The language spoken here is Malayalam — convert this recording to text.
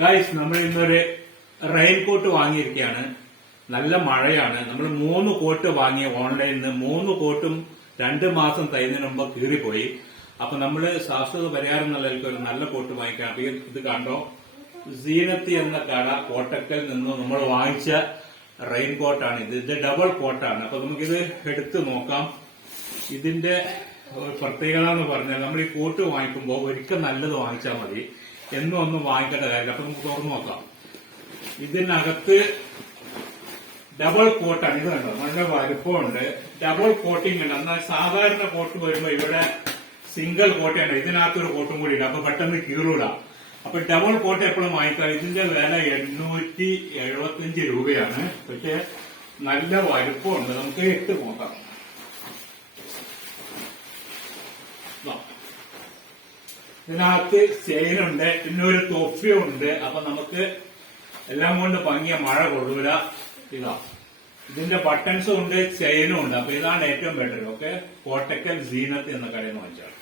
ഗായ്സ്, നമ്മൾ ഇന്നൊരു റെയിൻ കോട്ട് വാങ്ങിയിരിക്കുകയാണ്. നല്ല മഴയാണ്. നമ്മൾ 3 കോട്ട് വാങ്ങിയ ഓൺലൈനിൽ നിന്ന് 3 കോട്ടും 2 മാസം തയ്യുന്നതിന് മുമ്പ് കീറിപ്പോയി. അപ്പൊ നമ്മള് ശാശ്വത പരിഹാരം എന്നുള്ളതിലേക്ക് ഒരു നല്ല കോട്ട് വാങ്ങിക്കാം. അപ്പൊ ഇത് കണ്ടോ, സീനത്തി എന്ന കട കോട്ടക്കൽ നിന്ന് നമ്മൾ വാങ്ങിച്ച റെയിൻ കോട്ടാണ് ഇത് ഡബിൾ കോട്ടാണ്. അപ്പൊ നമുക്കിത് എടുത്ത് നോക്കാം. ഇതിന്റെ പ്രത്യേകത എന്ന് പറഞ്ഞാൽ നമ്മൾ ഈ കോട്ട് വാങ്ങിക്കുമ്പോൾ ഒരിക്കൽ നല്ലത് വാങ്ങിച്ചാൽ മതി, എന്നും ഒന്നും വാങ്ങിക്കേണ്ട കാര്യമില്ല. അപ്പൊ നമുക്ക് തുറന്നു നോക്കാം. ഇതിനകത്ത് ഡബിൾ കോട്ടാണ്. ഇത് കണ്ടോ, നല്ല വലുപ്പമുണ്ട്. ഡബിൾ കോട്ടിംഗ് ഉണ്ട്. എന്നാൽ സാധാരണ കോട്ട് വരുമ്പോ ഇവിടെ സിംഗിൾ കോട്ടയാണ്. ഇതിനകത്തൊരു കോട്ടും കൂടി ഉണ്ട്. അപ്പൊ പെട്ടെന്ന് കീറൂല. അപ്പൊ ഡബിൾ കോട്ട് എപ്പോഴും വാങ്ങിക്കാം. ഇതിന്റെ വില 875 രൂപയാണ്. പക്ഷെ നല്ല വലുപ്പമുണ്ട്. നമുക്ക് ഇട്ട് നോക്കാം. ഇതിനകത്ത് ചെയിനുണ്ട്, പിന്നെ ഒരു തൊപ്പിയുണ്ട്. അപ്പൊ നമുക്ക് എല്ലാം കൊണ്ട് ഭംഗിയ മഴ കൊള്ളൂല. ഇതാ, ഇതിന്റെ ബട്ടൺസും ഉണ്ട്, ചെയിനും ഉണ്ട്. അപ്പൊ ഇതാണ് ഏറ്റവും ബെറ്റർ. ഓക്കെ, കോട്ടക്കൽ സീനത്ത് എന്ന കടയിൽ നിന്ന് വാങ്ങിച്ചാൽ.